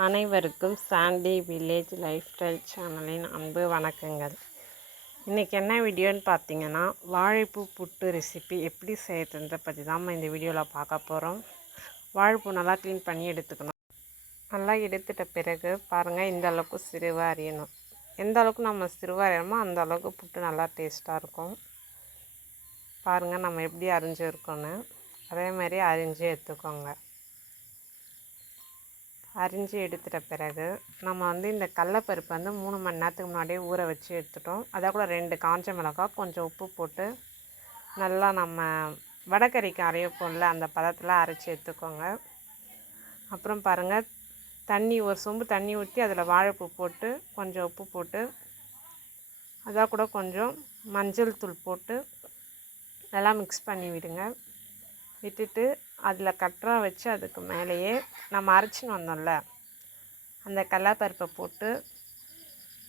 அனைவருக்கும் Chandy village life style சேனலின் அன்பு வணக்கங்கள். இன்றைக்கி என்ன வீடியோன்னு பார்த்தீங்கன்னா, வாழைப்பூ புட்டு ரெசிபி எப்படி செய்யறதுன்ற பற்றி தான் நம்ம இந்த வீடியோவில் பார்க்க போகிறோம். வாழைப்பூ நல்லா க்ளீன் பண்ணி எடுத்துக்கணும். நல்லா எடுத்துட்ட பிறகு பாருங்கள், இந்த அளவுக்கு சிறுவாக அரியணும். எந்த அளவுக்கு நம்ம சிறுவாக அரியணுமோ அந்த அளவுக்கு புட்டு நல்லா டேஸ்ட்டாக இருக்கும். பாருங்கள் நம்ம எப்படி அரிஞ்சிருக்கோன்னு, அதே மாதிரி அரிஞ்சு எடுத்துக்கோங்க. அரிஞ்சு எடுத்துட்ட பிறகு நம்ம இந்த கடலப்பருப்பு 3 மணி நேரத்துக்கு முன்னாடியே ஊற வச்சு எடுத்துட்டோம். அதை கூட 2 காஞ்ச மிளகாய் கொஞ்சம் உப்பு போட்டு நல்லா நம்ம வடகறிக்கு அரைப்போம்ல அந்த பதத்தில் அரைச்சி எடுத்துக்கோங்க. அப்புறம் பாருங்கள், ஒரு சொம்பு தண்ணி ஊற்றி அதில் வாழைப்பூ போட்டு கொஞ்சம் உப்பு போட்டு அதை கூட கொஞ்சம் மஞ்சள் தூள் போட்டு நல்லா மிக்ஸ் பண்ணி விடுங்க. விட்டுட்டு அதில் கட்டரா வச்சு அதுக்கு மேலேயே நம்ம அரைச்சின்னு வந்தோம்ல அந்த கடலப்பருப்பை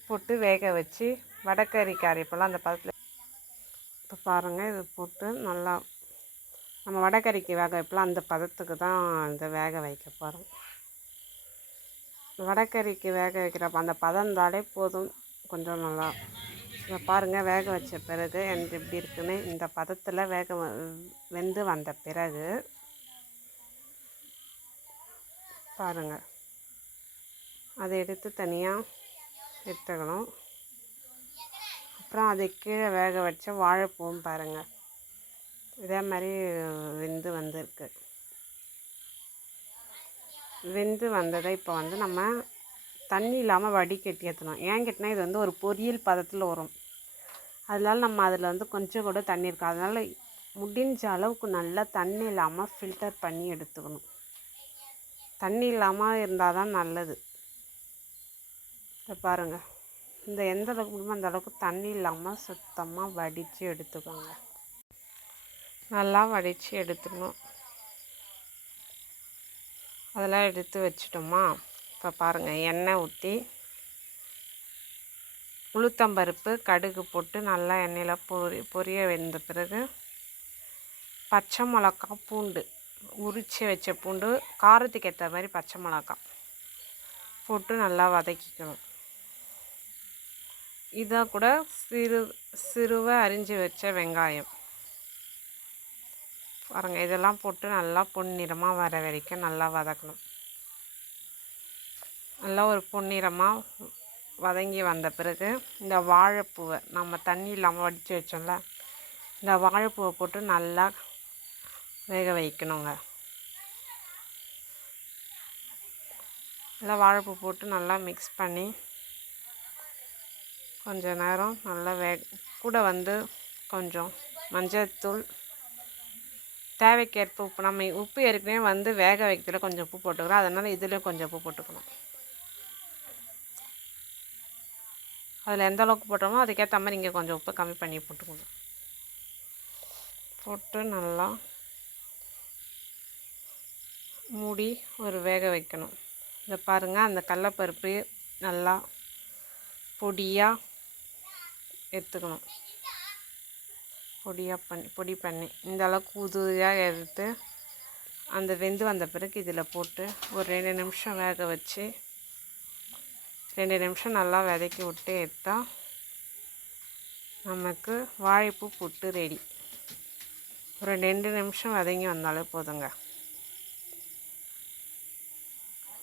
போட்டு வேக வச்சு வடகறிக்கு அரைப்போம்ல அந்த பதத்தில். இப்போ பாருங்கள், இது போட்டு நல்லா நம்ம வடகறிக்கு வேக வைப்போம் அந்த பதத்துக்கு தான் இதை வேக வைக்க போகிறோம். வடகறிக்கு வேக வைக்கிறப்ப அந்த பதம் இருந்தாலே போதும். கொஞ்சம் நல்லா இதை பாருங்கள், வேக வச்ச பிறகு எனக்கு எப்படி இருக்குன்னு இந்த பதத்தில் வெந்து வந்த பிறகு பாருங்கள், அதை எடுத்து தனியாக எடுத்துக்கணும். அப்புறம் அதை கீழே வேக வச்ச வாழைப்பூவும் பாருங்கள் இதே மாதிரி வெந்து வந்திருக்கு. வெந்து வந்ததை இப்போ நம்ம தண்ணி இல்லாமல் வடிகட்டி ஏற்றணும். ஏன் கேட்டினா இது ஒரு பொரியல் பதத்தில் வரும். அதனால் நம்ம அதில் கொஞ்சம் கூட தண்ணி இருக்கும். அதனால் முடிஞ்ச அளவுக்கு நல்லா தண்ணி இல்லாமல் ஃபில்டர் பண்ணி எடுத்துக்கணும். தண்ணி இல்லாமல் இருந்தால் தான் நல்லது. இதை பாருங்கள், எந்த அளவுக்கு முடியுமோ அந்த அளவுக்கு தண்ணி இல்லாமல் சுத்தமாக வடித்து எடுத்துக்கோங்க. நல்லா வடித்து எடுத்துக்கணும். அதெல்லாம் எடுத்து வச்சிட்டோமா, இப்போ பாருங்கள், எண்ணெய் ஊற்றி உளுத்தம்பருப்பு கடுகு போட்டு நல்லா எண்ணெயில் பொரிய வெந்த பிறகு பச்சை மிளகா பூண்டு உரித்து வச்ச பூண்டு காரத்துக்கு ஏற்ற மாதிரி பச்சை மிளகா போட்டு நல்லா வதக்கிக்கணும். இதை கூட சிறுவாக அரிஞ்சு வச்ச வெங்காயம் பாருங்கள், இதெல்லாம் போட்டு நல்லா பொன்னிறமாக வர வரைக்கும் நல்லா வதக்கணும். நல்லா ஒரு பொன்னிறமாக வதங்கி வந்த பிறகு இந்த வாழைப்பூவை நம்ம தண்ணி இல்லாமல் வடித்து வச்சோம்ல இந்த வாழைப்பூவை போட்டு நல்லா வேக வைக்கணுங்க. நல்லா வாழைப்பூ போட்டு நல்லா மிக்ஸ் பண்ணி கொஞ்சம் நேரம் நல்லா கூட கொஞ்சம் மஞ்சள்தூள் தேவைக்கேற்ப உப்பு. நம்ம உப்பு ஏற்கனவே வேக வைக்கிறதுல கொஞ்சம் உப்பு போட்டுக்கிறோம். அதனால் இதுலேயும் கொஞ்சம் உப்பு போட்டுக்கணும். அதில் எந்த அளவுக்கு போட்டோமோ அதுக்கேற்ற மாதிரி இங்கே கொஞ்சம் உப்பு கம்மி பண்ணி போட்டுக்கணும். போட்டு நல்லா மூடி வேக வைக்கணும். இதை பாருங்கள், அந்த கடலப்பருப்பு நல்லா பொடியாக எடுத்துக்கணும். பொடி பண்ணி இந்த அளவுக்கு உதிரியாக எடுத்து அந்த வெந்து வந்த பிறகு இதில் போட்டு ஒரு 2 நிமிஷம் வேக வச்சு 2 நிமிஷம் நல்லா வதக்கி விட்டு எடுத்தால் நமக்கு வாழைப்பூ புட்டு ரெடி. ஒரு 2 நிமிஷம் வதங்கி வந்தாலே போதுங்க.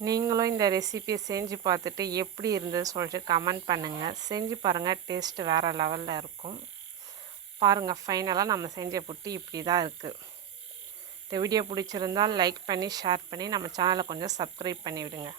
நீங்களும் இந்த ரெசிபியை செஞ்சு பார்த்துட்டு எப்படி இருந்தது சொல்லிட்டு கமெண்ட் பண்ணுங்கள். செஞ்சு பாருங்கள், டேஸ்ட்டு வேறு லெவலில் இருக்கும். பாருங்கள், ஃபைனலாக நம்ம செஞ்ச புட்டு இப்படி தான் இருக்குது. இந்த வீடியோ பிடிச்சிருந்தால் லைக் பண்ணி ஷேர் பண்ணி நம்ம சேனலை கொஞ்சம் சப்ஸ்கிரைப் பண்ணி விடுங்க.